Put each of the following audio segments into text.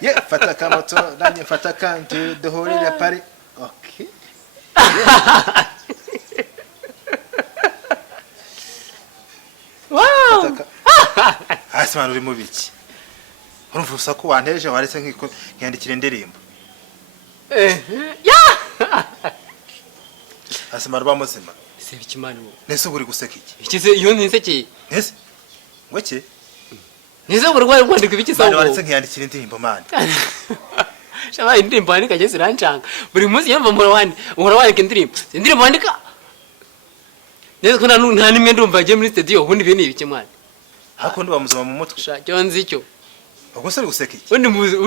ye fata kamoto nanjye fata kandi duhurire pari okay wow asimana uri mubiki urumva usaku wanteje waretse nkiyandikira indirimbo ya asimana bamuzima se bikimani wo nese uri guseka iki ikize iyo nsekeye nese ngoke nize burwaye kwandika ibiki sawo waretse nkiyandikira indirimbo mani shaba indirimbo andika je zirancanga buri munsi yamba mpora wandika indirimbo andika neze ko nta nimwe ndumva je muri studio ubundi bene ibiki mwana hakundi bamuzima mu mutwe sha cyo nzi cyo ubwo se uri guseka iki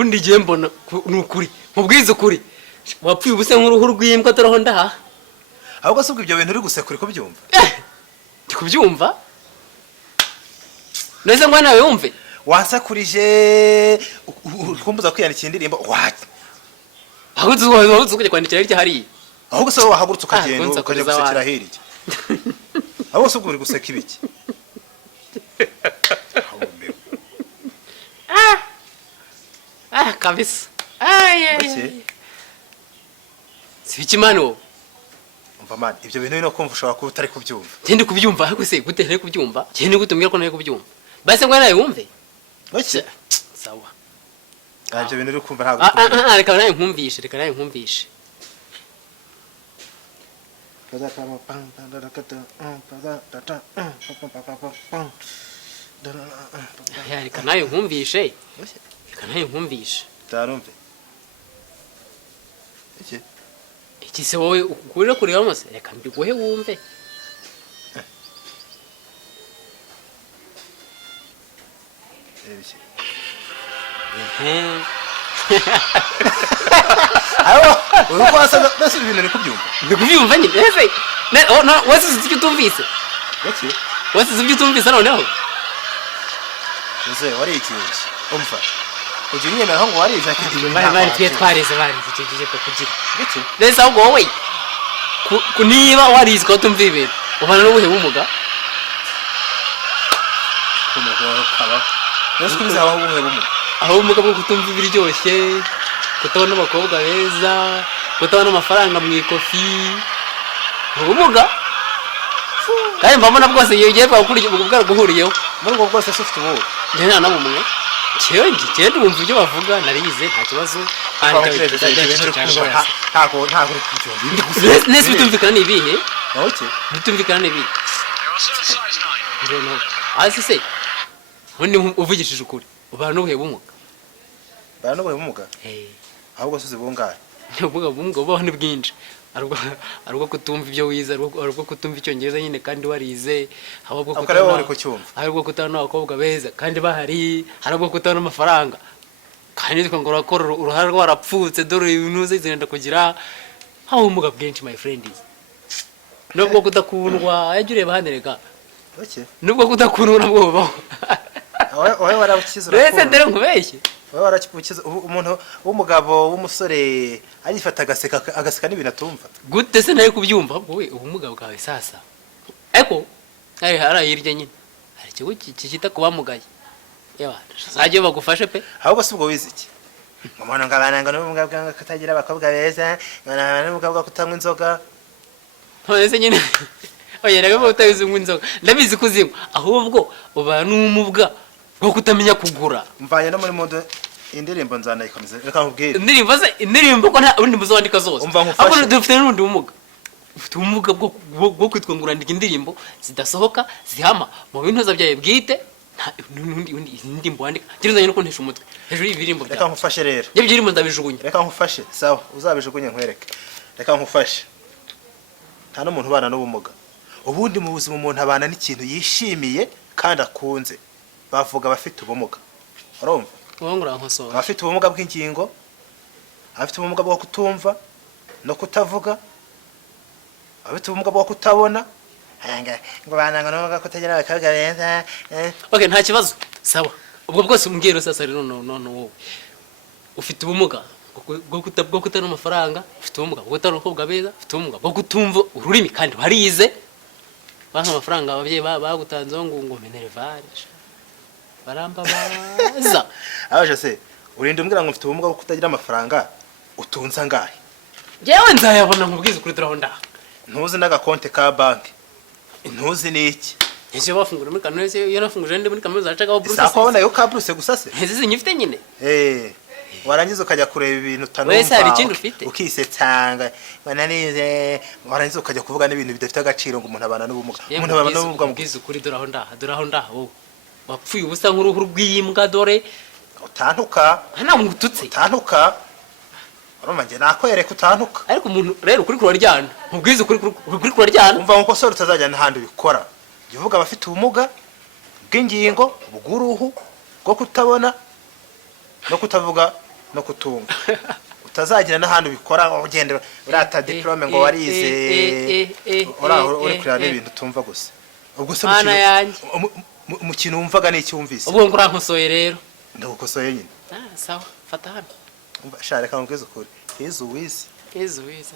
undi je mbona nukuri mubwize ukuri wapfuye ubuse nk'uruhu rw'imbwa turaho ndaha ahubwo se ubwo ibyo bintu uri guseka uri kubyumva ndi kubyumva neze ngo nawe wumve wasakurije ukumbuza kwiyandikira indirimbo wati ahubwo kujya kwandikira hirya hariya ahubwo se wahagurutse ukagenda ukajya gusekera hirya ahubwo se ubwo uri guseka ibiki kabisa si bikimani wo umva mani ibyo bintu bino kumva ushobora kuba utari kubyumva ndi kubyumva ariko se gute ntari kubyumva ndi gute umbwira ko ntari kubyumva base ngo nawe wumve oke sawa ibyo bintu uri kumva ntabwo reka nawe nkumvishe reka nawe nkumvishe tarumve iki se wowe ukurira kureba mose reka mbiguhe wumve uruko wasa nasi ibintu uri kubyumva ndi kubyumva nyine ese wasize icyo utumvise wasize ibyo utumvise noneho ese wari ikintu umva ujye unyemera ngo warize akindi bari twe twareze bari icyo gihe kugira neza ahubwo wowe niba warize ko tumva ibintu ubana n'ubuhe bumuga aho ubumuga bwo kutumva ibiryoshye kutabona abakobwa beza kutabona amafaranga mu ikofi ubumuga kandi mbabona bwose iyo ugiye kwakuriye ubwo bwaraguhuriyeho muri ubwo bwose se ufite ubu njye nta namumwe kera wumva ibyo bavuga narize nta kibazo ntabwo uri kubyumva nese bitumvikana ni ibihe bitumvikana ni ibihe hasi se ubundi uvugishije ukuri ubana n'ubuhe bumuga ubana n'ubuhe bumuga ahubwo se uzibungahe ubumuga bubaho ni bwinshi hari ubwo kutumva ibyo wize hari ubwo kutumva icyongereza nyine kandi warize hari ubwo kutabona abakobwa beza kandi bahari hari ubwo kutabona amafaranga kandi nitwa ngo urakora uruhare rwarapfutse dore ibintu zigenda kugira haba ubumuga bwinshi my friend nubwo kudakundwa yajya ureba hano reka nubwo kudakundwa nabwo bubaho wowe warabukiza uretse dore nkubeshye wowe warabukiza umuntu w'umugabo w'umusore arifata agaseka n'ibintu atumva gute se nawe kubyumva wowe ubumuga bwawe sasa ariko harayirya nyine hari ikigo kikita ku bamugaye sajya bagufashe pe ahubwo si ubwo wize iki umuntu ngo abananga n'ubumuga bwanga kutagira abakobwa beza ngo n'ubumuga bwo kutanywa inzoga none nyine oya rero utabizi ngo inzoga ndabizi kuzinywa ahubwo uba n'umubwa bwo kutamenya kugura mvanye no muri modo indirimbo nzanayikomeza reka nkubwire indirimbo ko nta ubundi muzandika zose ahubwo dufite n'undi bumuga ufite ubumuga bwo kwitwa ngo urandika indirimbo zidasohoka zihama mu bintuza byawe bwite n'undi indirimbo wandika kiruzanye no kuntesha umutwe hejuru y'ibirimbo byawe reka nkufashe rero ibyo birimbo ndabijugunye reka nkufashe sawa uzabijugunye nkwereke reka nkufashe nta n'umuntu ubana n'ubumuga ubundi mu buzima umuntu abana n'ikintu yishimiye kandi akunze bavuga abafite ubumuga urumva abafite ubumuga bw'ingingo abafite ubumuga bwo kutumva no kutavuga abafite ubumuga bwo kutabona ngo bananga n'ubumuga kutagira abakobwa beza okay nta kibazo sawa ubwo bwose umbwira sasa rero none wowe ufite ubumuga bwo kutabona amafaranga ufite ubumuga bwo kutabona abakobwa beza ufite ubumuga bwo kutumva ururimi kandi warize banka amafaranga ababyeyi bagutanzeho ngo minerval barambabaza. abaje se urinde umbwira ngo mfite ubumuga bwo kutagira amafaranga utunze angahe? Jewe nzayabona nkubwiza kuri turaho ndaha. Ntuzi n'agakonte ka banki, ntuzi n'iki? Ese bafungura muri kaminuza, iyo nafunguje ndi muri kaminuza acagaho Bruce. Sako wabona yo ka Bruce gusa se? Ese sinyifite nyine. Warangiza ukajya kureba ibintu utanumva. Wese hari ikindi ufite? Ukisetsanga. Bananize, warangiza ukajya kuvuga n'ibintu bidafite agaciro ngo umuntu abana n'ubumuga. Umuntu abana n'ubumuga mbwiza kuri duraho ndaha wowe. Wapfuye ubusa nk'uruhu rw'imbwa dore. Utantuka. Hana mututse. Utantuka. Urumanje nakwereka utantuka. Ariko umuntu rero kuri kuraryana. Mubwiza kuri kuraryana. Umva nko sore utazajya n'ahandi bikora. Uvuga abafite ubumuga bw'ingingo, bw'uruhu, bwo kutabona no kutavuga no kutumva. Utazagira n'ahantu bikora ugende urata diplome ngo warize. Uri kureba n'ibintu utumva gusa. Ubwo se mu kintu wumvaga n'iki wumvise? Ubwo ngo urankosoye rero. Ndagukosoye nyine. Sawa, fata hano. Umva sha reka nkubwize ukuri. Hezu wizi. Hezu wizi.